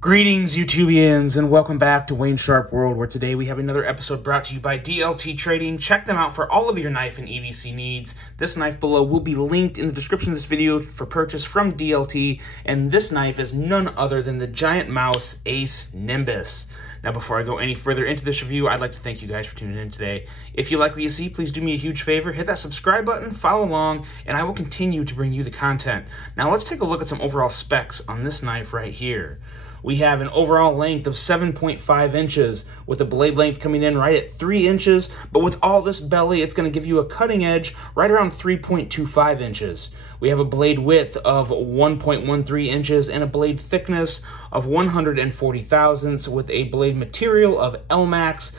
Greetings, YouTubians, and welcome back to Wayne Sharp World, where today we have another episode brought to you by DLT Trading. Check them out for all of your knife and EDC needs. This knife below will be linked in the description of this video for purchase from DLT, and this knife is none other than the GiantMouse Ace Nimbus. Now, before I go any further into this review, I'd like to thank you guys for tuning in today. If you like what you see, please do me a huge favor, hit that subscribe button, follow along, and I will continue to bring you the content. Now, let's take a look at some overall specs on this knife right here. We have an overall length of 7.5 inches with a blade length coming in right at 3 inches, but with all this belly, it's going to give you a cutting edge right around 3.25 inches. We have a blade width of 1.13 inches and a blade thickness of 140 thousandths with a blade material of LMAX,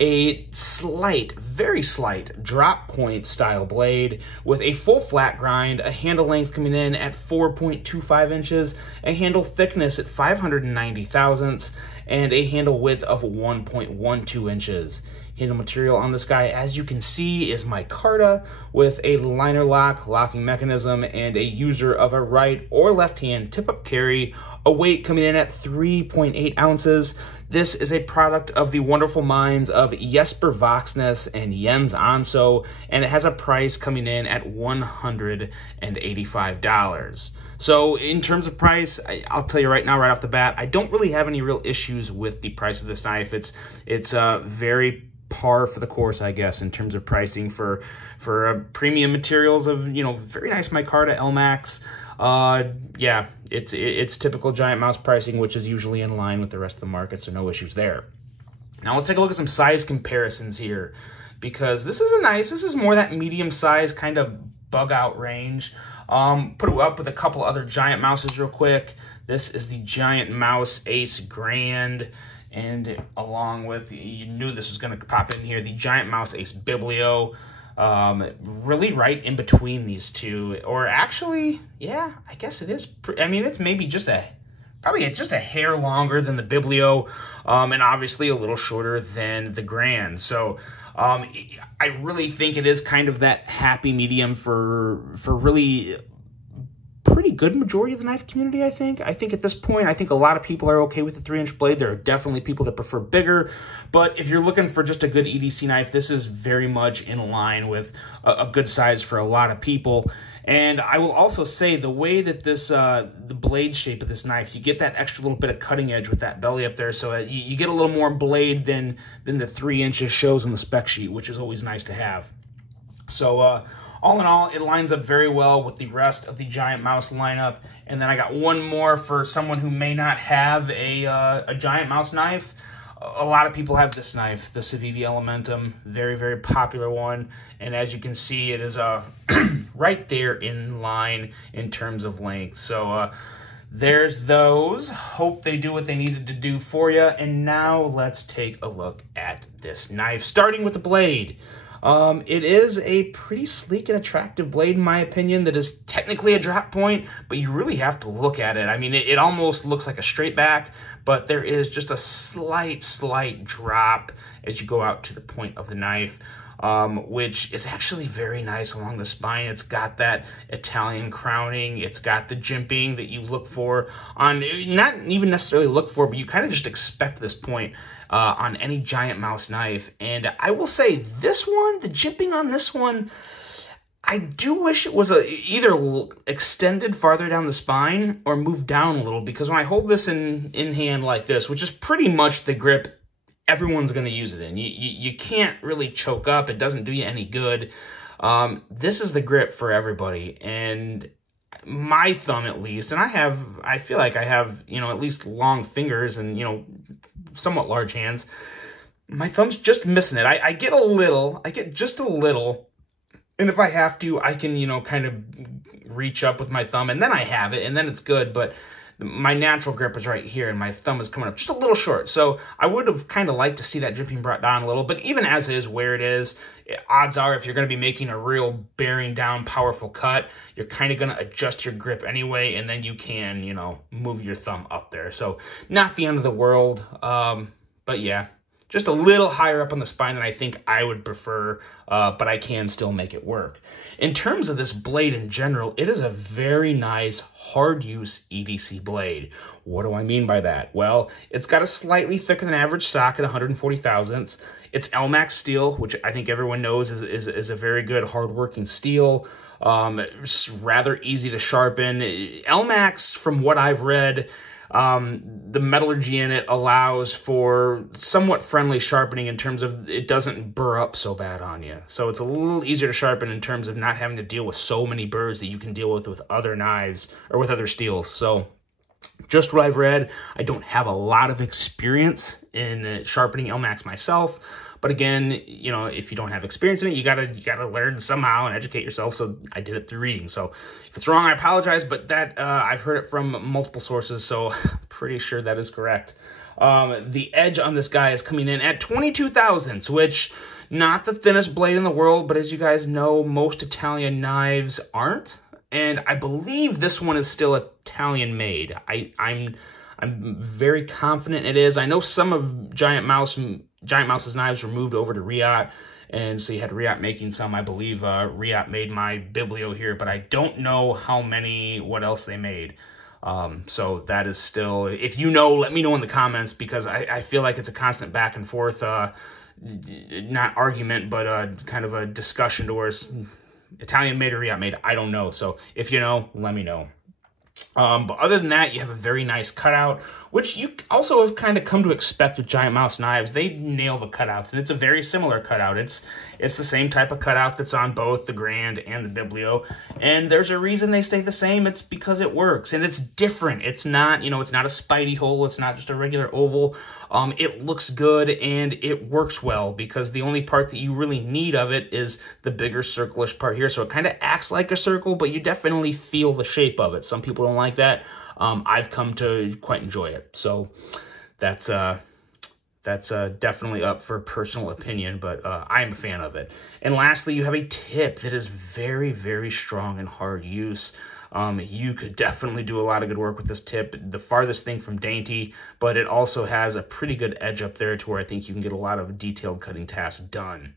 a slight, very slight drop point style blade with a full flat grind, a handle length coming in at 4.25 inches, a handle thickness at 590 thousandths, and a handle width of 1.12 inches. Handle material on this guy, as you can see, is micarta with a liner lock locking mechanism and a user of a right or left hand tip-up carry, a weight coming in at 3.8 ounces. This is a product of the wonderful minds of Jesper Voxness and Jens Anso, and it has a price coming in at $185. So in terms of price, I'll tell you right now, right off the bat, I don't really have any real issues with the price of this knife. It's very par for the course, I guess, in terms of pricing for premium materials of, you know, very nice micarta LMAX. Yeah, it's typical GiantMouse pricing, which is usually in line with the rest of the market, so no issues there. Now let's take a look at some size comparisons here, because this is more that medium size kind of bug out range. Put it up with a couple other GiantMouses real quick. This is the GiantMouse Ace Grand, and along with, you knew this was going to pop in here, the GiantMouse Ace Biblio. Really right in between these two, or actually, yeah, I guess it is. I mean, it's maybe probably just a hair longer than the Biblio, and obviously a little shorter than the Grand. So, I really think it is kind of that happy medium for really pretty good majority of the knife community, I think. I think at this point, I think a lot of people are okay with the 3-inch blade. There are definitely people that prefer bigger, but if you're looking for just a good EDC knife, this is very much in line with a good size for a lot of people. And I will also say the way that this, the blade shape of this knife, you get that extra little bit of cutting edge with that belly up there, so that you get a little more blade than the 3 inches shows on the spec sheet, which is always nice to have. So, all in all, it lines up very well with the rest of the GiantMouse lineup. And then I got one more for someone who may not have a GiantMouse knife. A lot of people have this knife, the Civivi Elementum, very, very popular one. And as you can see, it is right there in line in terms of length. So there's those. Hope they do what they needed to do for you. And now let's take a look at this knife, starting with the blade. It is a pretty sleek and attractive blade, in my opinion, that is technically a drop point, but you really have to look at it. I mean, it almost looks like a straight back, but there is just a slight drop as you go out to the point of the knife, which is actually very nice along the spine. It's got that Italian crowning. It's got the jimping that you look for on, not even necessarily look for, but you kind of just expect this point on any GiantMouse knife. And I will say this one, the jimping on this one, I do wish it was either extended farther down the spine or moved down a little, because when I hold this in hand like this, which is pretty much the grip everyone's going to use it in, you can't really choke up. It doesn't do you any good. This is the grip for everybody, and my thumb at least, and I feel like I have, you know, at least long fingers and, you know, somewhat large hands. My thumb's just missing it. I get just a little, and if I have to, I can, you know, kind of reach up with my thumb, and then I have it, and then it's good, but my natural grip is right here, and my thumb is coming up just a little short. So I would have kind of liked to see that jimping brought down a little, but even as is, where it is, odds are if you're going to be making a real bearing down powerful cut, you're kind of going to adjust your grip anyway, and then you can, you know, move your thumb up there. So not the end of the world, but yeah, just a little higher up on the spine than I think I would prefer, but I can still make it work. In terms of this blade in general, it is a very nice, hard-use EDC blade. What do I mean by that? Well, it's got a slightly thicker than average stock at 140 thousandths. It's LMAX steel, which I think everyone knows is a very good, hard-working steel. It's rather easy to sharpen. LMAX, from what I've read, the metallurgy in it allows for somewhat friendly sharpening in terms of it doesn't burr up so bad on you. So it's a little easier to sharpen in terms of not having to deal with so many burrs that you can deal with other knives or with other steels. So just what I've read. I don't have a lot of experience in sharpening LMAX myself. But again, you know, if you don't have experience in it, you gotta learn somehow and educate yourself. So I did it through reading. So if it's wrong, I apologize. But that I've heard it from multiple sources, so I'm pretty sure that is correct. The edge on this guy is coming in at 22 thousandths, which not the thinnest blade in the world, but as you guys know, most Italian knives aren't. And I believe this one is still Italian made. I'm very confident it is. I know some of GiantMouse's knives were moved over to Riot, and so you had Riot making some. I believe Riot made my Biblio here, but I don't know how many, what else they made. So that is still, if you know, let me know in the comments, because I feel like it's a constant back and forth, not argument, but kind of a discussion towards Italian made or Riot made. I don't know. So if you know, let me know. But other than that, you have a very nice cutout, which you also have kind of come to expect with GiantMouse knives. They nail the cutouts, and it's a very similar cutout. It's the same type of cutout that's on both the Grand and the Biblio, and there's a reason they stay the same. It's because it works, and it's different. It's not, you know, it's not a Spidey hole. It's not just a regular oval. It looks good, and it works well, because the only part that you really need of it is the bigger circle-ish part here, so it kind of acts like a circle, but you definitely feel the shape of it. Some people don't like that. I've come to quite enjoy it. So that's definitely up for personal opinion, but I am a fan of it. And lastly, you have a tip that is very, very strong and hard use. You could definitely do a lot of good work with this tip. The farthest thing from dainty, but it also has a pretty good edge up there to where I think you can get a lot of detailed cutting tasks done.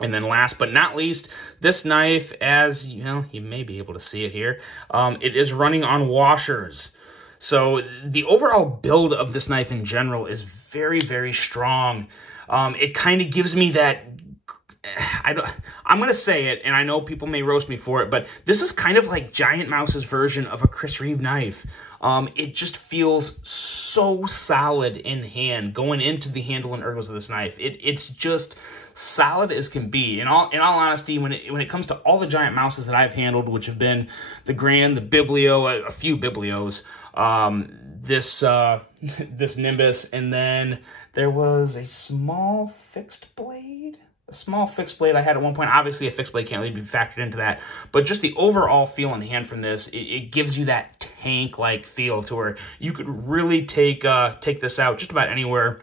And then last but not least, this knife, as you know, you may be able to see it here, it is running on washers. So the overall build of this knife in general is very, very strong. It kind of gives me that, I'm going to say it, and I know people may roast me for it, but this is kind of like GiantMouse's version of a Chris Reeve knife. It just feels so solid in hand going into the handle and ergos of this knife. It's just solid as can be. In all honesty, when it comes to all the GiantMouses that I've handled, which have been the Grand, the Biblio, a few Biblios, this Nimbus, and then there was a small fixed blade. A small fixed blade I had at one point. Obviously, a fixed blade can't really be factored into that, but just the overall feel in hand from this, it gives you that tank-like feel to where you could really take this out just about anywhere,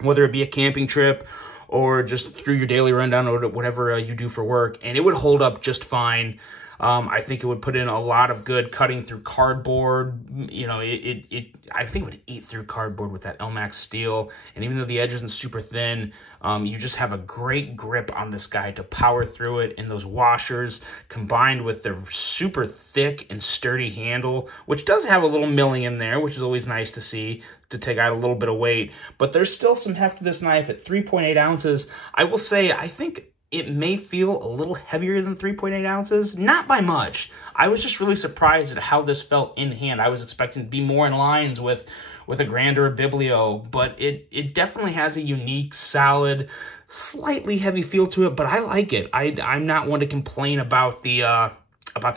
whether it be a camping trip or just through your daily rundown or whatever you do for work, and it would hold up just fine. I think it would put in a lot of good cutting through cardboard. You know, I think it would eat through cardboard with that LMAX steel. And even though the edge isn't super thin, you just have a great grip on this guy to power through it. And those washers, combined with the super thick and sturdy handle, which does have a little milling in there, which is always nice to see, to take out a little bit of weight. But there's still some heft to this knife at 3.8 ounces. I will say, I think it may feel a little heavier than 3.8 ounces. Not by much. I was just really surprised at how this felt in hand. I was expecting to be more in lines with a Grand or a Biblio, but it definitely has a unique, solid, slightly heavy feel to it, but I like it. I'm not one to complain about the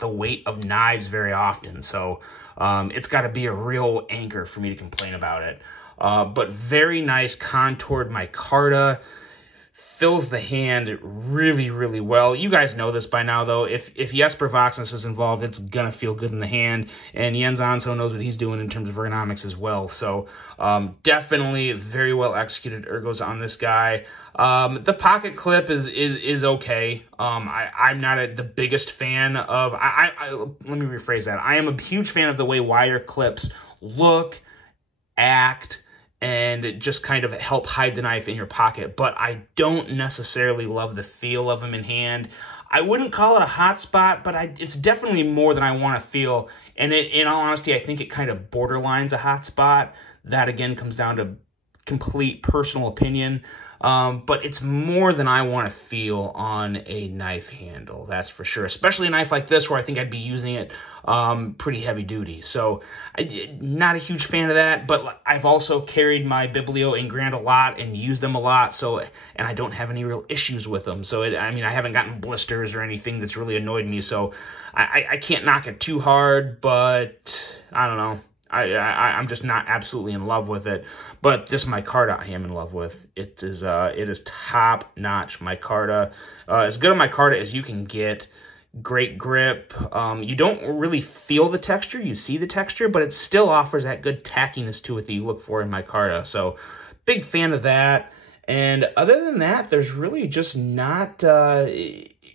weight of knives very often, so it's got to be a real anchor for me to complain about it. But very nice contoured micarta. Fills the hand really, really well. You guys know this by now, though. If Jesper Voxness is involved, it's going to feel good in the hand. And Jens Anso knows what he's doing in terms of ergonomics as well. So definitely very well executed ergos on this guy. The pocket clip is okay. I'm not the biggest fan of... let me rephrase that. I am a huge fan of the way wire clips look, act, and just kind of help hide the knife in your pocket. But I don't necessarily love the feel of them in hand. I wouldn't call it a hot spot, but it's definitely more than I want to feel. And in all honesty, I think it kind of borderlines a hot spot. That, again, comes down to complete personal opinion. But it's more than I want to feel on a knife handle, that's for sure. Especially a knife like this where I think I'd be using it pretty heavy duty. So not a huge fan of that, but I've also carried my Biblio and Grand a lot and used them a lot. So, and I don't have any real issues with them. So, I mean, I haven't gotten blisters or anything that's really annoyed me. So I can't knock it too hard, but I don't know. I'm just not absolutely in love with it, but this micarta I am in love with. It is top notch micarta, as good a micarta as you can get. Great grip. You don't really feel the texture. You see the texture, but it still offers that good tackiness to it that you look for in micarta. So big fan of that. And other than that, there's really just not,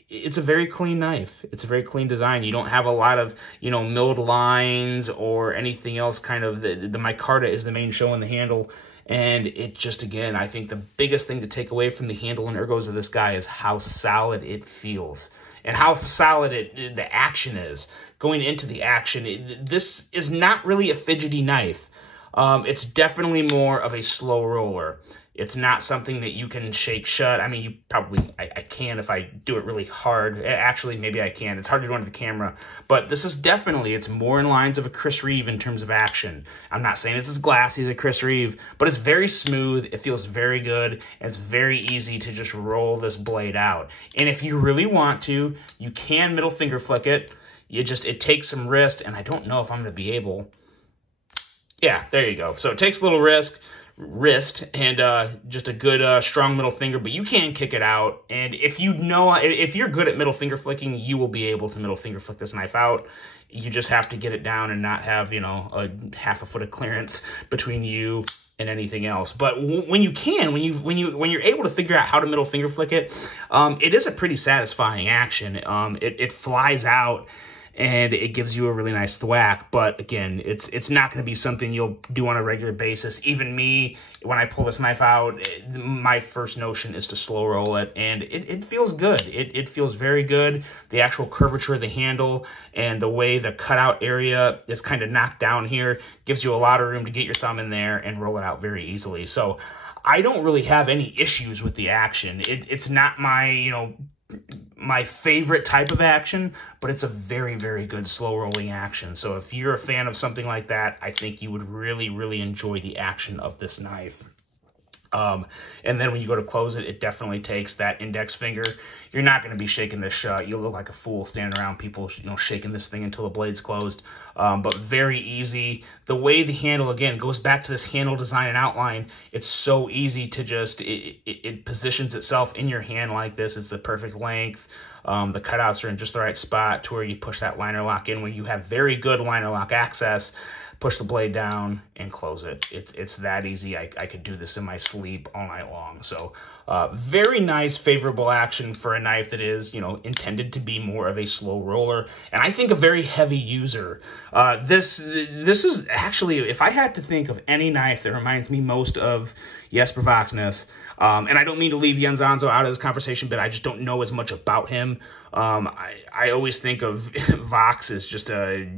it's a very clean knife. It's a very clean design. You don't have a lot of, you know, milled lines or anything else. Kind of the micarta is the main show in the handle. And it just, again, I think the biggest thing to take away from the handle and ergos of this guy is how solid it feels. And how solid the action is. Going into the action, this is not really a fidgety knife. It's definitely more of a slow roller. It's not something that you can shake shut. I mean, you probably, I can if I do it really hard. Actually, maybe I can. It's hard to do under the camera. But this is definitely, it's more in lines of a Chris Reeve in terms of action. I'm not saying it's as glassy as a Chris Reeve, but it's very smooth. It feels very good. And it's very easy to just roll this blade out. And if you really want to, you can middle finger flick it. It takes some wrist, and I don't know if I'm going to be able. Yeah, there you go. So it takes a little wrist and just a good strong middle finger, but you can kick it out. And if you're good at middle finger flicking, you will be able to middle finger flick this knife out. You just have to get it down and not have, you know, a half a foot of clearance between you and anything else. But when you're able to figure out how to middle finger flick it, it is a pretty satisfying action. It flies out, and it gives you a really nice thwack. But again, it's not going to be something you'll do on a regular basis. Even me, when I pull this knife out, my first notion is to slow roll it, and it feels good. It feels very good. The actual curvature of the handle and the way the cutout area is kind of knocked down here gives you a lot of room to get your thumb in there and roll it out very easily. So I don't really have any issues with the action. It's not my, you know, my favorite type of action, but it's a very, very good slow rolling action. So if you're a fan of something like that, I think you would really, really enjoy the action of this knife. And then when you go to close it, it definitely takes that index finger. You're not going to be shaking this shut. You'll look like a fool standing around people, you know, shaking this thing until the blade's closed. But very easy. The way the handle, again, goes back to this handle design and outline. It's so easy to just, it positions itself in your hand like this. It's the perfect length. The cutouts are in just the right spot to where you push that liner lock in, where you have very good liner lock access. Push the blade down and close it. It's that easy. I could do this in my sleep all night long. So very nice, favorable action for a knife that is, you know, intended to be more of a slow roller. And I think a very heavy user. This is actually, if I had to think of any knife that reminds me most of Jesper Voxness, and I don't mean to leave Jens Anzo out of this conversation, but I just don't know as much about him. I always think of Vox as just a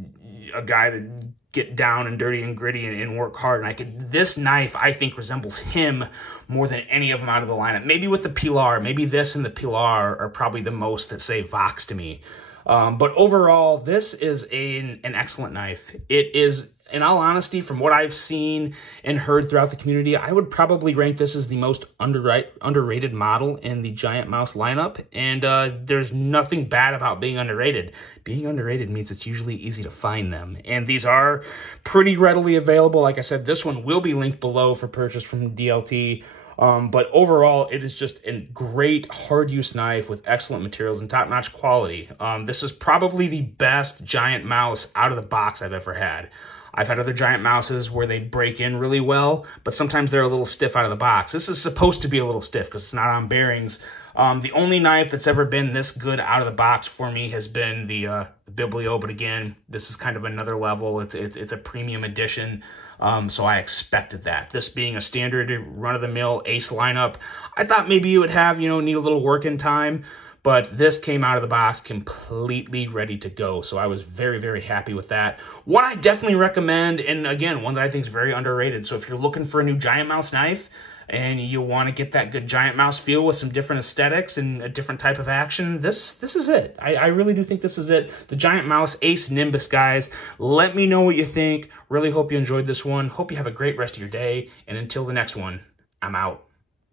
guy that get down and dirty and gritty and work hard. And this knife, I think, resembles him more than any of them out of the lineup. Maybe with the Pilar, maybe this and the Pilar are probably the most that say Vox to me. But overall, this is an excellent knife. It is, in all honesty, from what I've seen and heard throughout the community, I would probably rank this as the most underrated model in the GiantMouse lineup. And there's nothing bad about being underrated. Being underrated means it's usually easy to find them. And these are pretty readily available. Like I said, this one will be linked below for purchase from DLT. But overall, it is just a great hard-use knife with excellent materials and top-notch quality. This is probably the best GiantMouse out of the box I've ever had. I've had other GiantMouses where they break in really well, but sometimes they're a little stiff out of the box. This is supposed to be a little stiff because it's not on bearings. The only knife that's ever been this good out of the box for me has been the Biblio, but again, this is kind of another level. It's a premium edition. So I expected that. This being a standard run-of-the-mill Ace lineup, I thought maybe you would have, need a little working time. But this came out of the box completely ready to go. So I was very, very happy with that. One I definitely recommend, and again, one that I think is very underrated. So if you're looking for a new GiantMouse knife and you want to get that good GiantMouse feel with some different aesthetics and a different type of action, this is it. I really do think this is it. The GiantMouse Ace Nimbus, guys. Let me know what you think. Really hope you enjoyed this one. Hope you have a great rest of your day. And until the next one, I'm out.